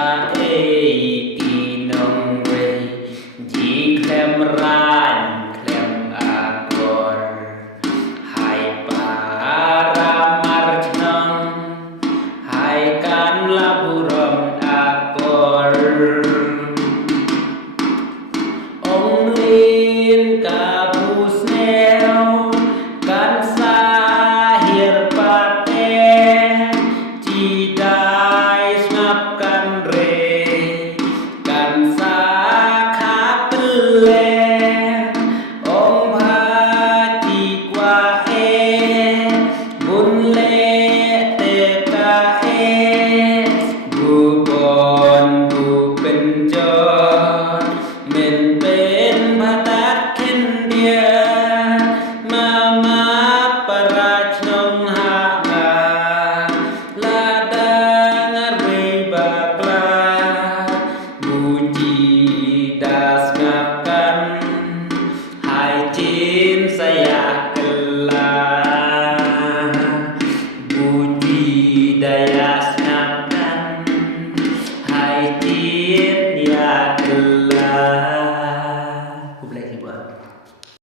ta ê kỳ nông về chỉ khem ran khem a cor hai pa ra mar chnong hai kan laburom a cor ông lên cả bu sneo kan sa hir pate chỉ dai ngap kan re kan sa khá le ông ba chỉ qua e bun le te ka e bu bon bu pen cho men pen bhatat khen dia mama parach nong ha ga la dang re bakla buji das ngapkan hai chin saya kela buji dayas ngapkan hai chin